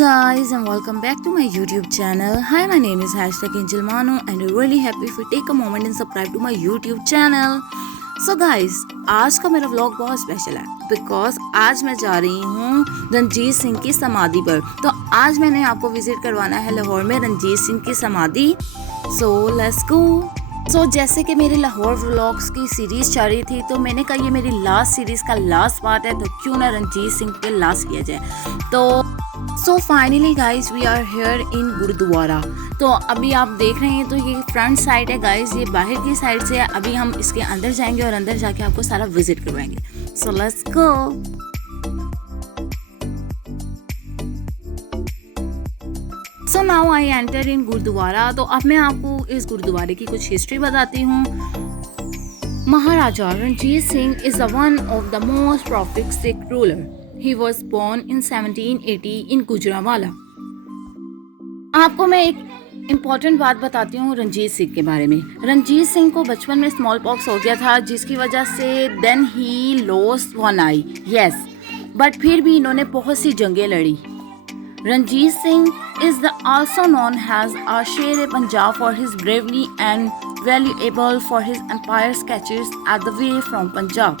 guys, and welcome back to my YouTube channel. Hi, my name is Angel Manu and I'm really happy if you take a moment and subscribe to my YouTube channel. So guys, आज का मेरा vlog बहुत special है because आज मैं जा रही हूँ रंजीत सिंह की समाधि पर। तो आज मैंने आपको विजिट करवाना है लाहौर में रंजीत सिंह की समाधि। सो लेट्स गो। जैसे कि मेरे लाहौर व्लॉग्स की सीरीज़ चल रही थी तो मैंने कहा ये मेरी लास्ट सीरीज़ का लास्ट पार्ट है, तो क्यों ना रंजीत सिंह पे लास्ट किया जाए। तो finally guys we are here in gurdwara. तो अभी आप देख रहे हैं तो ये फ्रंट साइड है गाइज, ये बाहर की साइड से है। अभी हम इसके अंदर जाएंगे और अंदर जाके आपको सारा विजिट करवाएंगे। So let's go. So now I enter in gurdwara. तो अब मैं आपको इस गुरुद्वारे की कुछ हिस्ट्री बताती हूँ। Maharaja Ranjit Singh is the one of the most profit Sikh ruler. He was born in 1780 in Gujranwala. आपको मैं एक इम्पॉर्टेंट बात बताती हूँ रंजीत सिंह के बारे में। रंजीत सिंह को बचपन में स्मॉल पॉक्स हो गया था जिसकी वजह से then he lost one eye. Yes, but फिर भी इन्होंने बहुत सी जंगें लड़ी। Ranjit Singh is the also known has a Sher Punjab for his bravely and valuable for his empire sketches at the way from Punjab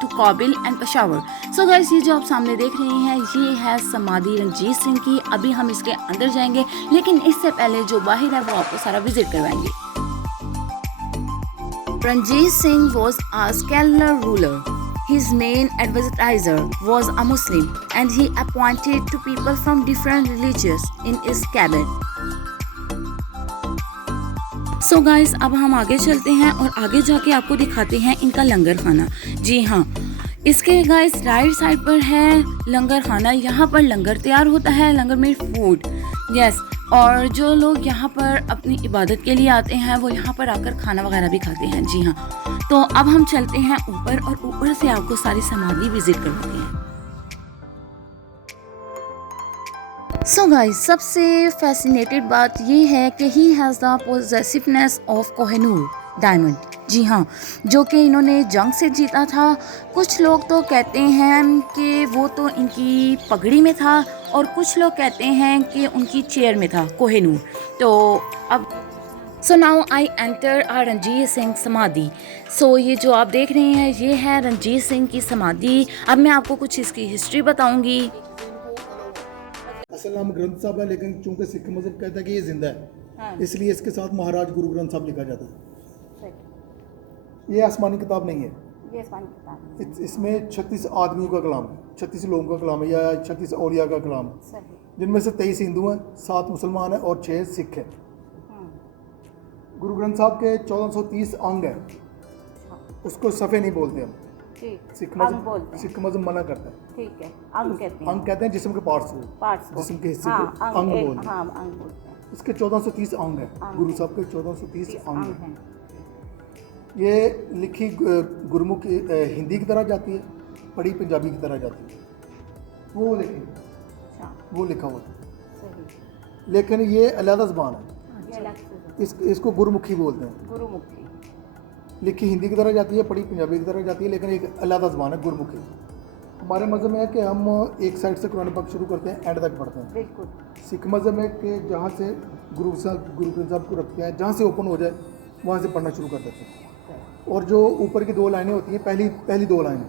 to Kabul and Peshawar. So guys, ये जो आप सामने देख रहे हैं ये है समाधि रंजीत सिंह की। अभी हम इसके अंदर जाएंगे, लेकिन इससे पहले जो बाहर है वो आपको सारा विजिट करवाएंगे। Ranjit Singh was a secular ruler. His main advisor was a Muslim and he appointed to people from different religions in his cabinet. So guys, अब हम आगे चलते हैं और आगे जाके आपको दिखाते हैं इनका लंगर खाना। जी हाँ, इसके गाइस राइट साइड पर है लंगर खाना। यहाँ पर लंगर तैयार होता है, लंगर में फूड। यस, और जो लोग यहाँ पर अपनी इबादत के लिए आते हैं वो यहाँ पर आकर खाना वगैरह भी खाते हैं। जी हाँ, तो अब हम चलते हैं ऊपर और ऊपर से आपको सारी समाधि विजिट करवाते हैं। सो गाइस, सबसे फैसिनेटेड बात ये है कि he has the possessiveness of Kohinoor diamond. जी हाँ, जो कि इन्होंने जंग से जीता था। कुछ लोग तो कहते हैं कि वो तो इनकी पगड़ी में था और कुछ लोग कहते हैं कि उनकी चेयर में था कोहिनूर। तो अब सो नाउ आई एंटर आ रंजीत सिंह समाधि। सो ये जो आप देख रहे हैं ये है रंजीत सिंह की समाधि। अब मैं आपको कुछ इसकी हिस्ट्री बताऊंगी। असल नाम ग्रंथ साहब है, लेकिन चूंकि सिख मजहब कहता है कि ये जिंदा है, हाँ। इसलिए इसके साथ महाराज गुरु ग्रंथ साहब लिखा जाता है। ये आसमानी किताब नहीं है, ये आसमानी किताब है। इसमें 36 आदमियों का कलाम है, 36 लोगों का कलाम है या 36 औलिया का कलाम है, जिनमें से 23 हिंदू हैं, 7 मुसलमान हैं और 6 सिख हैं। गुरु ग्रंथ साहब के 1430 अंग हैं। उसको सफ़े नहीं बोलते हम, सिख मजहब मना करता है। ठीक है, अंग कहते हैं जिस्म के पार्ट्स, जिस्म के हिस्से को अंग बोलते हैं। इसके 1430 अंग हैं। गुरु साहब के 1430 अंग हैं। ये लिखी गुरमुख हिंदी की तरह जाती है, पढ़ी पंजाबी की तरह जाती है। वो देखिए, वो लिखा हुआ है, लेकिन ये अलग ज़बान है। इसको गुरमुखी बोलते हैं। गुरुमुखी लिखी हिंदी की तरह जाती है, पढ़ी पंजाबी की तरह जाती है, लेकिन एक अलग ज़बान है गुरमुखी। हमारे मज़हब में है कि हम एक साइड से कुरान पाक शुरू करते हैं, एंड तक पढ़ते हैं। बिल्कुल। सिख मज़हब में कि जहाँ से गुरु ग्रंथ साहब को रखते हैं, जहाँ से ओपन हो जाए वहाँ से पढ़ना शुरू कर देते हैं। और जो ऊपर की 2 लाइनें होती हैं, पहली 2 लाइनें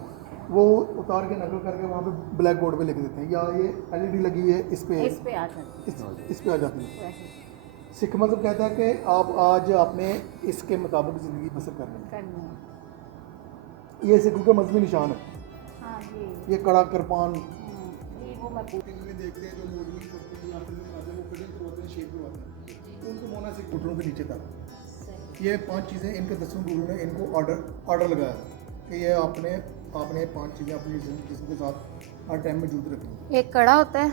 वो उतार के नकल करके वहाँ पे ब्लैक बोर्ड पे लिख देते हैं, या ये LED लगी है इस पे आ जाती है। सिख मज़हब कहता है कि आप आज आपने इसके मुताबिक ज़िंदगी बसर करनी है। ये सिखों का मजहबी निशान है। ये कड़ा कृपान देखते हैं, जो मोडलिंग करते हैं या फिर वो कटिंग करवाते हैं, शेप करवाते हैं, उनको मोना सिख घुटनों के नीचे तक। ये 5 चीज़ें इनके 10वें गुरु ने इनको ऑर्डर लगाया कि ये आपने 5 चीज़ें अपनी जिस्म के साथ हर टाइम में मौजूद रखनी। एक कड़ा होता है,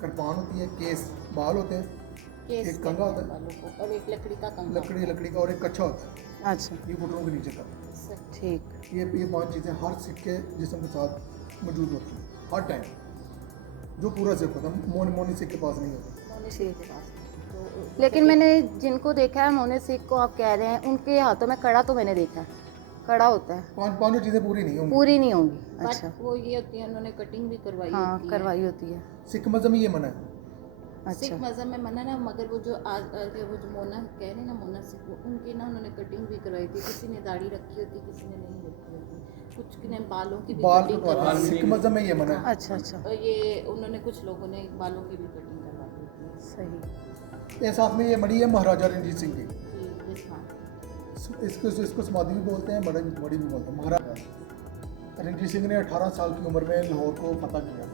कृपान होती है, केस बाल होते हैं, एक कंगा होता है और एक लकड़ी का कंगा, लकड़ी का, और एक कच्छा होता है। अच्छा, ये घुटनों के नीचे तक। ठीक। ये 5 चीज़ें हर सिख के जिस्म के साथ मौजूद होती हैं हर टाइम। जो पूरा सिख होता है, मोनी सिख के पास नहीं होता। लेकिन मैंने जिनको देखा है मोने सिख को आप कह रहे हैं, उनके हाथों में कड़ा तो मैंने देखा है। कड़ा होता है, पांचों चीज़ें पूरी नहीं होंगी। पूरी नहीं होंगी। अच्छा, बट वो ये होती है, उन्होंने कटिंग भी करवाई हाँ होती है। करवाई होती है। सिख मज़हब में ये मना है। सिख अच्छा, मज़हब में मना ना, मगर वो जो वो जो मोना कह रहे हैं ना, मोना सिख, उनकी ना उन्होंने कटिंग भी करवाई थी। किसी ने दाढ़ी रखी होती, किसी ने नहीं रखी होती, कुछ ने बालों की भी बाल कटिंग कटवाते हैं, करवाई सिख मज़हब में ये मना है। अच्छा अच्छा, और ये उन्होंने कुछ लोगों ने बालों की भी कटिंग करवाई होती है। सही। ये साथ में ये मड़ी है महाराजा रणजीत सिंह की। ये हाँ, इसको समाधि भी बोलते हैं, मड़ी भी बोलते हैं। महाराजा रणजीत सिंह ने 18 साल की उम्र में लाहौर को फतह किया।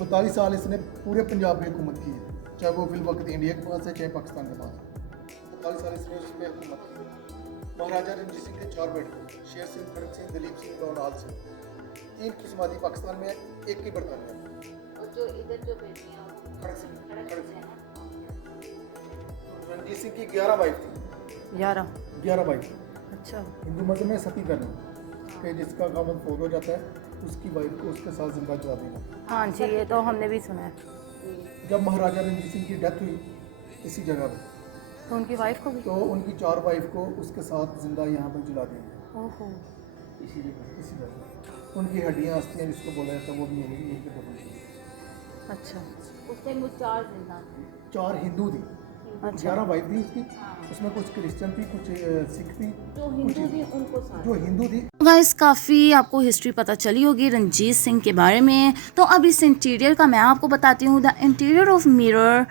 22 साल इसने पूरे पंजाब में हुकूमत की है, चाहे वो फिल वक्त इंडिया के पास है चाहे पाकिस्तान के पास। 42 साल इसने उस पर हुकूमत की। महाराजा रणजीत सिंह के 4 बेटे, शेर सिंह, खड़क सिंह, दलीप सिंह, लोनाल सिंह। 3 की समाधि पाकिस्तान में है, 1 की बरतानिया में। और जो इधर जो बेटियाँ खड़क सिंह रणजीत सिंह की 11 वाइफ थी। 11 वाइफ। अच्छा, हिंदू मज़हब में सती करना कि जिसका खामद फौत हो जाता है उसकी वाइफ को उसके साथ जिंदा जला देना। हाँ जी, ये तो हमने भी सुना है। जब महाराजा रणजीत सिंह की डेथ हुई इसी जगह पर, तो उनकी वाइफ को भी? तो उनकी 4 वाइफ को उसके साथ जिंदा यहाँ पर जला दिया। ओहो, इसी जगह उनकी हड्डियाँ अस्थियाँ जिसको बोला जाता है वो भी यहीं पे दफन थी। अच्छा उस टाइम वो 4 जिंदा थी। 4 हिंदू थी, अच्छा, 11 वाइफ थी उसकी। उसमें कुछ क्रिश्चियन थी, कुछ सिख थी, जो हिंदू थी उनको साथ जो हिंदू थी। गाइस काफ़ी आपको हिस्ट्री पता चली होगी रणजीत सिंह के बारे में। तो अब इस इंटीरियर का मैं आपको बताती हूँ। The interior of mirror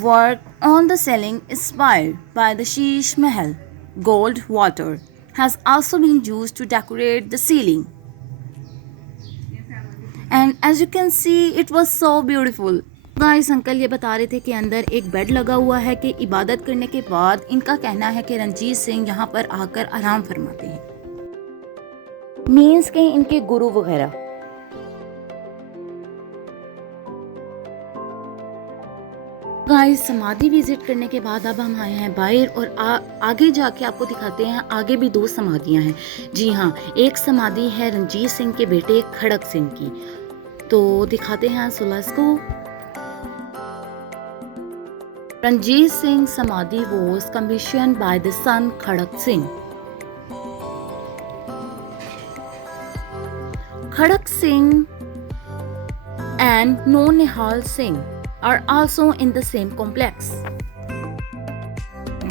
work on the ceiling inspired by the Sheesh Mahal gold water has also been used to decorate the ceiling and as you can see it was so beautiful. Guys uncle ये बता रहे थे कि अंदर एक bed लगा हुआ है कि इबादत करने के बाद इनका कहना है कि रणजीत सिंह यहाँ पर आकर आराम फरमाते हैं, मीन्स के इनके गुरु वगैरह। गाइस समाधि विजिट करने के बाद अब हम आए हैं बाहर और आगे जाके आपको दिखाते हैं। आगे भी 2 समाधियां हैं। जी हाँ, एक समाधि है रणजीत सिंह के बेटे खड़क सिंह की, तो दिखाते हैं सुलस को। रणजीत सिंह समाधि was commissioned by the son Khadak Singh. Khadak Singh and No Nihal Singh are also in the same complex.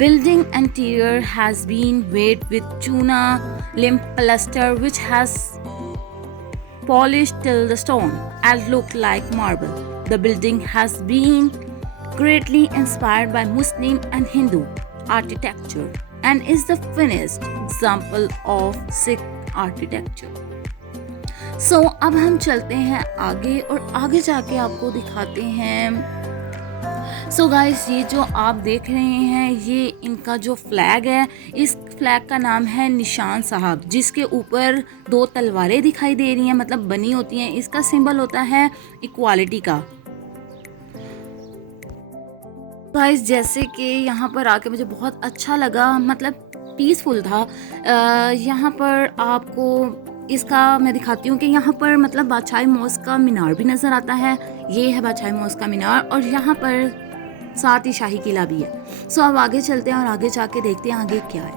Building interior has been made with chuna limb plaster which has polished till the stone and look like marble. The building has been greatly inspired by Muslim and Hindu architecture and is the finished example of Sikh architecture. So अब हम चलते हैं आगे और आगे जाके आपको दिखाते हैं। So guys ये जो आप देख रहे हैं ये इनका जो फ्लैग है, इस फ्लैग का नाम है निशान साहब, जिसके ऊपर 2 तलवारें दिखाई दे रही हैं, मतलब बनी होती हैं। इसका सिंबल होता है इक्वालिटी का। गाइस जैसे कि यहाँ पर आके मुझे बहुत अच्छा लगा, मतलब पीसफुल था। यहाँ पर आपको इसका मैं दिखाती हूँ कि यहाँ पर मतलब बादशाही मौज का मीनार भी नज़र आता है। ये है बादशाही मौज का मीनार और यहाँ पर साथ ही शाही किला भी है। सो अब आगे चलते हैं और आगे जाके देखते हैं आगे क्या है।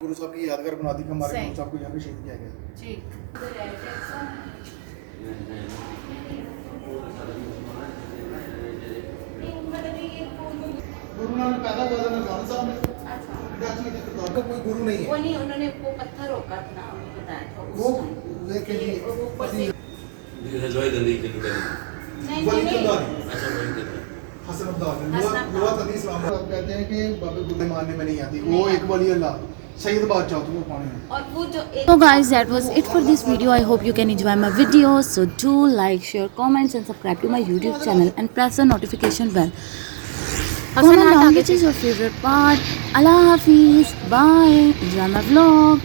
गुरु साहब की यादगार बना दी कि हमारे गुरु साहब को यहाँ पे शहीद किया गया। जी। गुरु नानक पैदा हुआ था ननकाना साहब में। डेथ हुई थी करतार का, कोई गुरु नहीं वो है। नहीं, उन्होंने वो पत्थर रोका था ना, बताया था वो उस time। लेके जी वो ऊपर से- नहीं वली नहीं चंदारी हसन अब्दाल वो तदी इस्लाम कहते हैं कि बाबे गुरु मानने में नहीं आती, वो एक वली अल्लाह सैयद बादशाह तो वो पाने हैं। और वो जो एक So guys, that was it for this video. I hope you can enjoy my video. So do like, share, comments and subscribe to my YouTube channel and press the notification bell. Comment down which is your favorite part. Allah Hafiz. Bye. Enjoy my vlog.